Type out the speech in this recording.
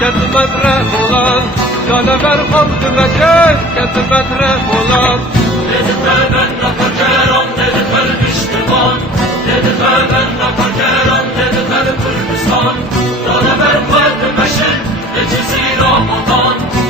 Gəzmət rəh olan Canəvər xalq məcəz Gəzmət rəh olan. Dedi fəvən nafar kəram Dedi fəl iştiban Dedi fəvən nafar kəram Dedi fəl Kürdistan Canəvər xalq məşir Necisi Ramazan.